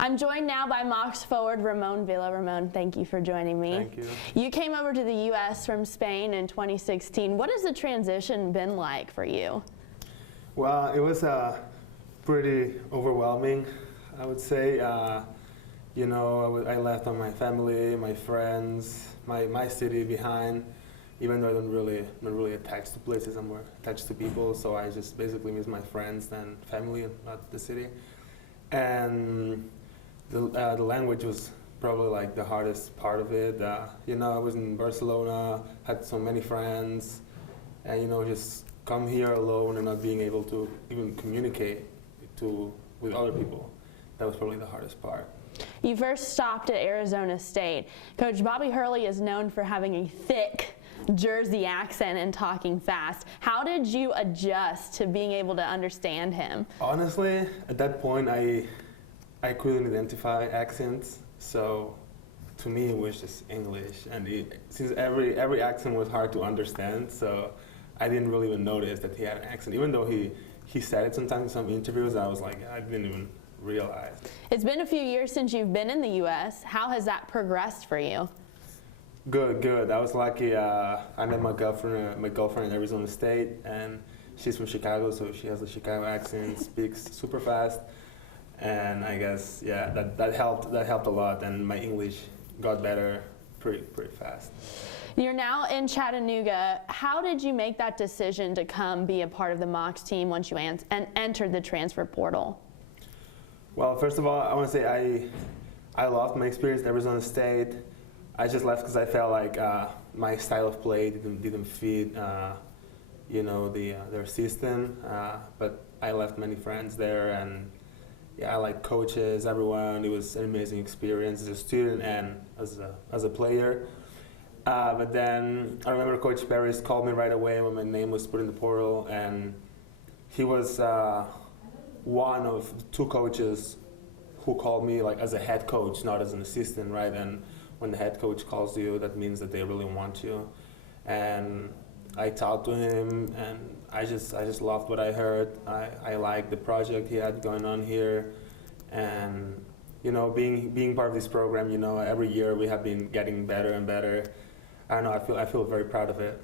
I'm joined now by Mocs forward Ramon Vila. Ramon, thank you for joining me. Thank you. You came over to the U.S. from Spain in 2016. What has the transition been like for you? Well, it was pretty overwhelming, I would say. You know, I left on my family, my friends, my city behind. Even though I'm not really attached to places, I'm more attached to people. So I just basically miss my friends and family, not the city. And the language was probably like the hardest part of it. You know, I was in Barcelona, had so many friends, and you know, just come here alone and not being able to even communicate with other people. That was probably the hardest part. You first stopped at Arizona State. Coach Bobby Hurley is known for having a thick Jersey accent and talking fast. How did you adjust to being able to understand him? Honestly, at that point, I couldn't identify accents, so to me it was just English. And since every accent was hard to understand, so I didn't really even notice that he had an accent. Even though he said it sometimes in some interviews, I was like, I didn't even realize. It's been a few years since you've been in the U.S. How has that progressed for you? Good. I was lucky. I met my girlfriend in Arizona State, and she's from Chicago, so she has a Chicago accent, speaks super fast, and I guess that helped a lot, and my English got better pretty fast. You're now in Chattanooga. How did you make that decision to come be a part of the Mocs team once you entered the transfer portal? Well, first of all, I want to say I loved my experience at Arizona State. I just left because I felt like my style of play didn't fit, you know, their system. But I left many friends there, and I like coaches, everyone. It was an amazing experience as a student and as a player. But then I remember Coach Paris called me right away when my name was put in the portal, and he was one of two coaches who called me like as a head coach, not as an assistant, right? And when the head coach calls you, that means that they really want you. And I talked to him, and I just loved what I heard. I liked the project he had going on here, and you know, being part of this program, you know, every year we have been getting better and better. I don't know. I feel very proud of it.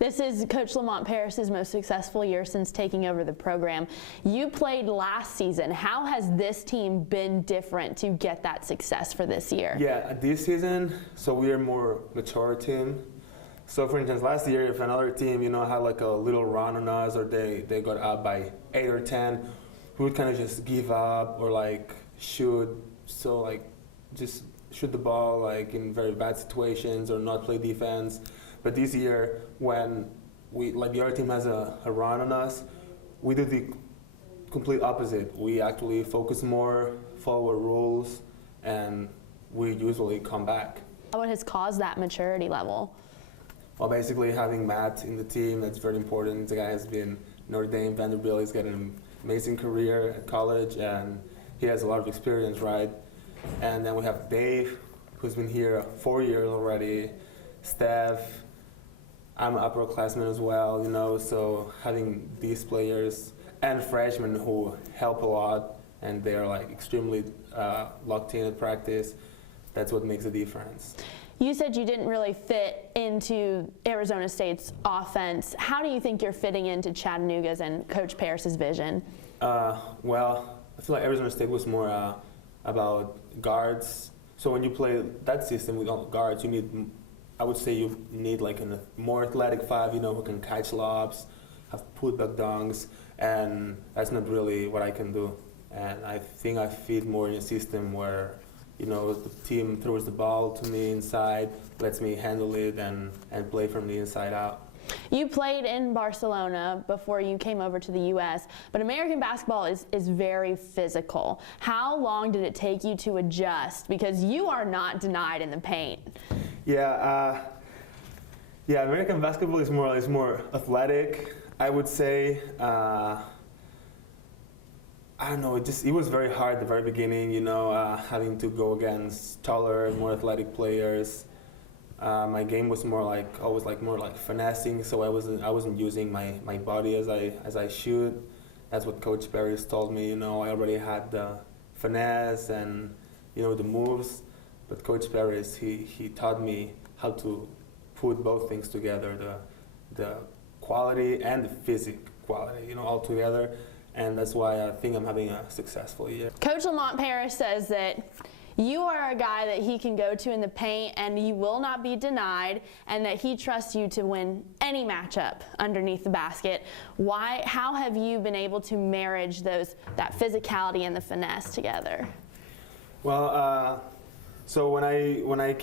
This is Coach Lamont Paris's most successful year since taking over the program. You played last season. How has this team been different to get that success for this year? Yeah, this season, so we are more mature team. So for instance, last year, if another team, you know, had like a little run on us, or they got up by 8 or 10, we would kind of just give up or like shoot. So like just shoot the ball like in very bad situations or not play defense. But this year, when the other team has a run on us, we do the complete opposite. We actually focus more, follow our rules, and we usually come back. What has caused that maturity level? Well, basically having Matt in the team, that's very important. The guy has been Notre Dame, Vanderbilt. He's got an amazing career at college, and he has a lot of experience, right? And then we have Dave, who's been here 4 years already, Steph. I'm an upperclassman as well, you know, so having these players and freshmen who help a lot, and they're like extremely locked in at practice, that's what makes a difference. You said you didn't really fit into Arizona State's offense. How do you think you're fitting into Chattanooga's and Coach Paris's vision? Well, I feel like Arizona State was more about guards. So when you play that system with all guards, I would say you need like a more athletic five, you know, who can catch lobs, have putback dunks, and that's not really what I can do. And I think I fit more in a system where, you know, the team throws the ball to me inside, lets me handle it and play from the inside out. You played in Barcelona before you came over to the U.S., but American basketball is very physical. How long did it take you to adjust? Because you are not denied in the paint. Yeah, American basketball is more athletic, I would say. I don't know. It was very hard at the very beginning, you know, having to go against taller, more athletic players. My game was always more like finessing, so I wasn't using my body as I should. That's what Coach Paris told me. You know, I already had the finesse and the moves. But Coach Perez, he taught me how to put both things together, the quality and the physic quality, all together. And that's why I think I'm having a successful year. Coach Lamont Paris says that you are a guy that he can go to in the paint and you will not be denied, and that he trusts you to win any matchup underneath the basket. How have you been able to marriage that physicality and the finesse together? Well, so when I went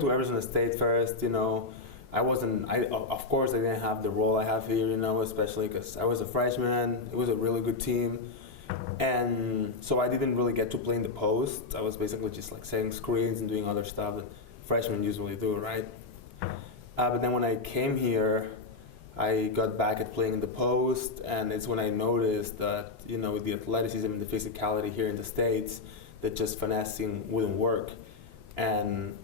to Arizona State first, of course I didn't have the role I have here, especially because I was a freshman. It was a really good team. And so I didn't really get to play in the post. I was basically just like setting screens and doing other stuff that freshmen usually do, right? But then when I came here, I got back at playing in the post, and it's when I noticed that, with the athleticism and the physicality here in the States, that just finessing wouldn't work. And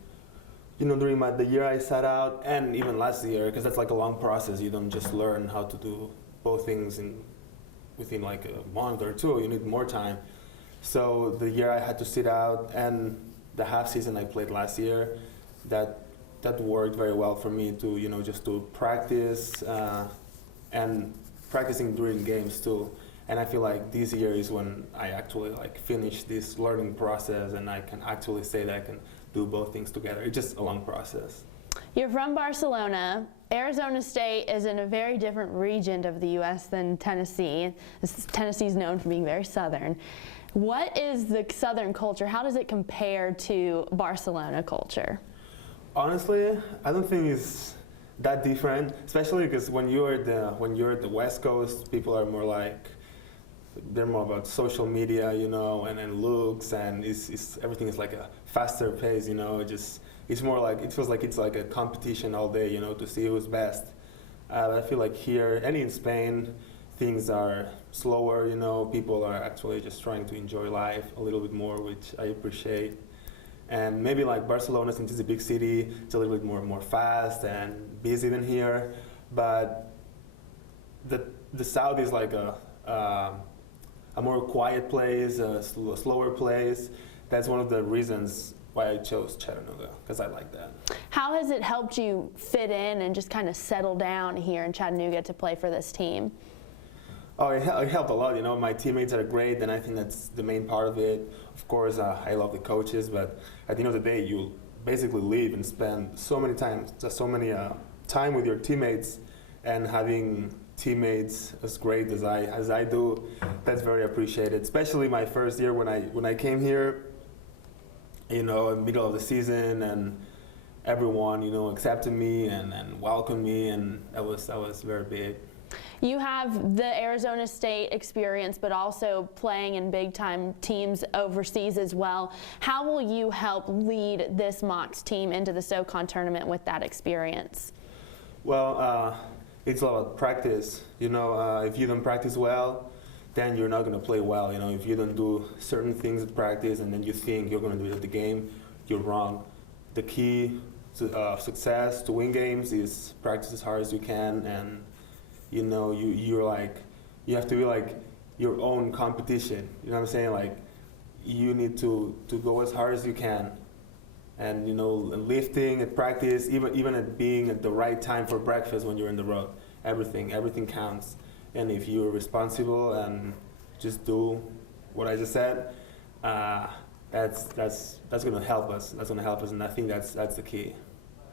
during the year I sat out, and even last year, because that's like a long process, you don't just learn how to do both things within like a month or two. You need more time. So the year I had to sit out, and the half season I played last year, that worked very well for me to just to practice and practicing during games too. And I feel like this year is when I actually like finish this learning process, and I can actually say that I can do both things together. It's just a long process. You're from Barcelona. Arizona State is in a very different region of the U.S. than Tennessee. Tennessee is known for being very southern. What is the southern culture? How does it compare to Barcelona culture? Honestly, I don't think it's that different, especially because when you're at the West Coast, people are more like, they're more about social media, and looks, and everything is like a faster pace, it's more like, it feels like it's like a competition all day, to see who's best. But I feel like here, and in Spain, things are slower, people are actually just trying to enjoy life a little bit more, which I appreciate. And maybe like Barcelona, since it's a big city, it's a little bit more fast and busy than here. But the South is like a more quiet place, a slower place. That's one of the reasons why I chose Chattanooga, because I like that. How has it helped you fit in and just kind of settle down here in Chattanooga to play for this team? Oh, it helped a lot. My teammates are great, and I think that's the main part of it. Of course, I love the coaches, but at the end of the day, you basically leave and spend so many time with your teammates, and having teammates as great as I do, that's very appreciated. Especially my first year when I came here, in the middle of the season, and everyone accepted me and welcomed me, and that was very big. You have the Arizona State experience, but also playing in big-time teams overseas as well. How will you help lead this Mocs team into the SoCon tournament with that experience? Well, it's all about practice. If you don't practice well, then you're not going to play well. If you don't do certain things at practice and then you think you're going to do it at the game, you're wrong. The key to success, to win games, is practice as hard as you can, and you have to be like your own competition. You know what I'm saying? Like, you need to go as hard as you can, and lifting at practice, even at being at the right time for breakfast when you're in the road. Everything counts. And if you're responsible and just do what I just said, that's going to help us. That's going to help us, and I think that's the key.